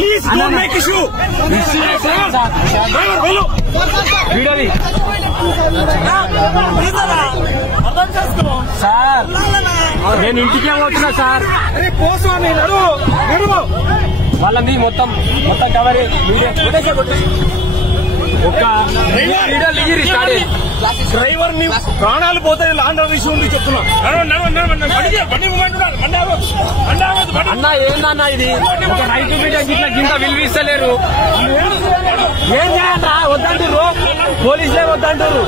Please don't make issue. Sir నేను ఇంటికే పోతున్నా సార్. వాళ్ళని మొత్తం కవర్ ఒక డ్రైవర్ ని ప్రాణాలు పోతాయి. లాండర్ విషయం ఉంది చెప్తున్నా. అన్న ఏందన్నా ఇది ఒక రైతు బిడ్డ గింత విలువిస్తలేరు. ఏం చేయాలరా? వద్దంటారు పోలీసులే వద్దంటారు.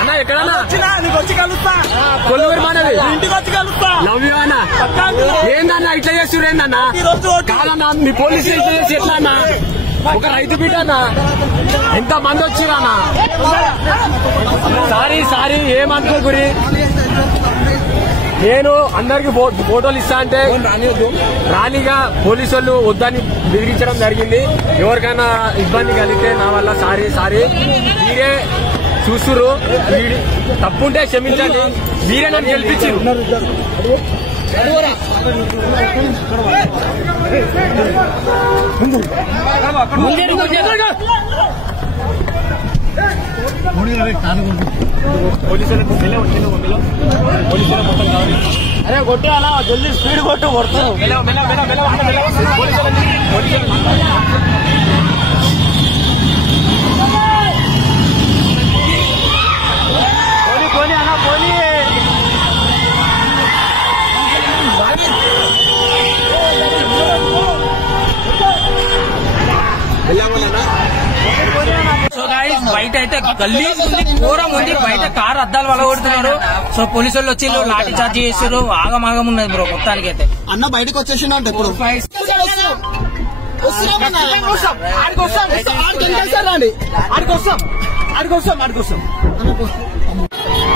అన్న ఎక్కడన్నా వచ్చి కలుస్తా. కొల్లూరు మనది ఇంటికి వచ్చి కలుస్తా. లవ్ యూ అన్న. ఏందన్నా ఇట్లా చేస్తున్నారు? ఏందన్నా కాదన్నా మీ పోలీసు ఇట్లా చేసి ఎట్లా అన్నా? ఒక రైతు బిడ్డ అన్న ఎంత మంది వచ్చిరన్నా? సారీ ఏమనుకో గురి. నేను అందరికి ఫోటోలు ఇస్తా అంటే రానిగా పోలీసు వాళ్ళు వద్దని బెదిరించడం జరిగింది. ఎవరికైనా ఇబ్బంది కలిగితే నా వల్ల సారీ. మీరే చూస్తురు, తప్పుంటే క్షమించండి. మీరే నన్ను గెలిపించారు. అరే కొట్టు అలా జల్దీ స్పీడ్ కొట్టు కొడుతు. పోనీ అలా పోనీ. సో గాయ్స్ బయట అయితే గల్లీజ్ ఉంది, ఘోరం ఉంది. బయట కారు అద్దాలు వలగొడుతున్నారు. సో పోలీసు వాళ్ళు వచ్చి లాఠీ చార్జ్ చేస్తారు. ఆగమాగం ఉన్నది బ్రో మొత్తానికి అయితే. అన్న బయటకు వచ్చేసిండు అంటే ఇప్పుడు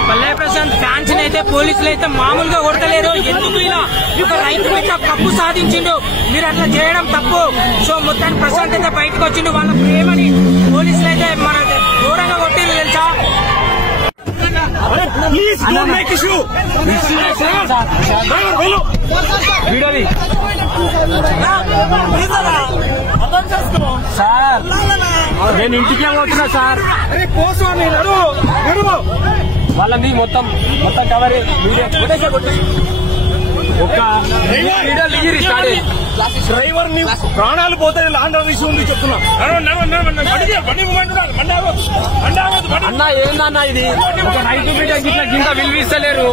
పల్లె ప్రశాంత్ ఫ్యాన్స్ అయితే పోలీసులు అయితే మామూలుగా కొడతలేరు. ఎందుకు ఇలా ఒక రైతు బిడ్డ కప్పు సాధించిండు, మీరు అట్లా చేయడం తప్పు. సో మొత్తానికి ప్రశాంత్ అయితే బయటకు వచ్చిండు. వాళ్ళ ప్రేమని పోలీసులు అయితే మన ఘోరంగా కొట్టిరు తెలుసా. Please don't make issue. Sir నేను ఇంటికే పోతున్నా సార్. వాళ్ళని మొత్తం కవర్ ఒక డ్రైవర్ ని ప్రాణాలు పోతాయి. లాండర్ విషయం ఉంది చెప్తున్నా. అన్న ఏందన్నా ఇది ఒక రైతు బిడ్డ గింత విలువిస్తలేరు.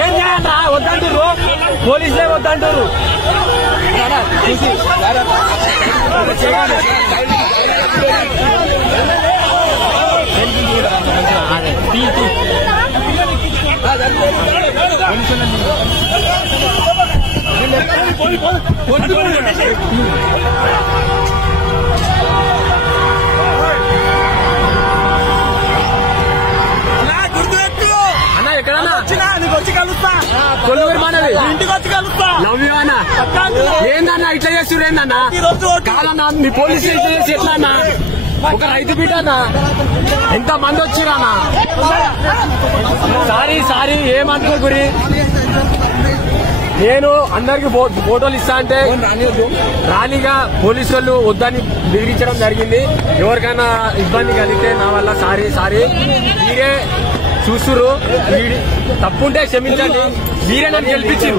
ఏం చేయాలరా? వద్దంటారు పోలీసులే వద్దంటారు. అన్న ఎక్కడన్నా వచ్చి కలుస్తా. కొల్లూరు మనది ఇంటికి వచ్చి కలుస్తా. లవ్ యూ అన్న. ఏందన్నా ఇట్లా చేస్తున్నారు? ఏందన్నా కాదన్నా మీ పోలీసు ఇట్లా చేసి ఎట్లా అన్నా? ఒక రైతు బిడ్డ అన్న ఎంత మంది వచ్చిరన్నా? సారీ ఏమనుకో గురి. నేను అందరికి ఫోటోలు ఇస్తా అంటే రానిగా పోలీసు వాళ్ళు వద్దని బెదిరించడం జరిగింది. ఎవరికైనా ఇబ్బంది కలిగితే నా వల్ల సారీ. మీరే చూస్తురు, తప్పుంటే క్షమించండి. మీరే నన్ను గెలిపించారు.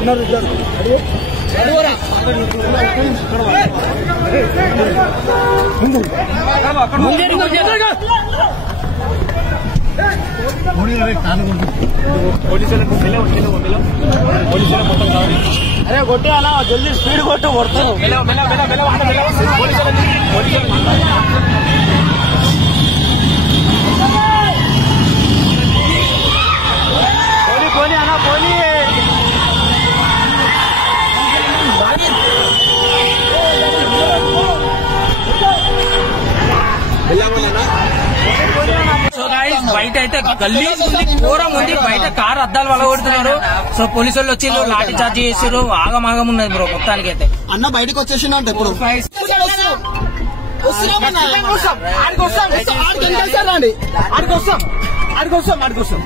అరే కొట్టు అలా జల్దీ స్పీడ్ కొట్టు కొడుతు. పోనీ అలా పోనీ. వెళ్ళామన్నా బయట అయితే గల్లీజ్ ఉంది, ఘోరం ఉంది. బయట కారు అద్దాలు వలగొడుతున్నారు. సో పోలీసు వాళ్ళు వచ్చి లాఠీ చార్జ్ చేసారు. ఆగమాగం ఉన్నది బ్రో మొత్తానికి అయితే. అన్న బయటకు వచ్చేసిందంట ఇప్పుడు ఆడికొస్తాం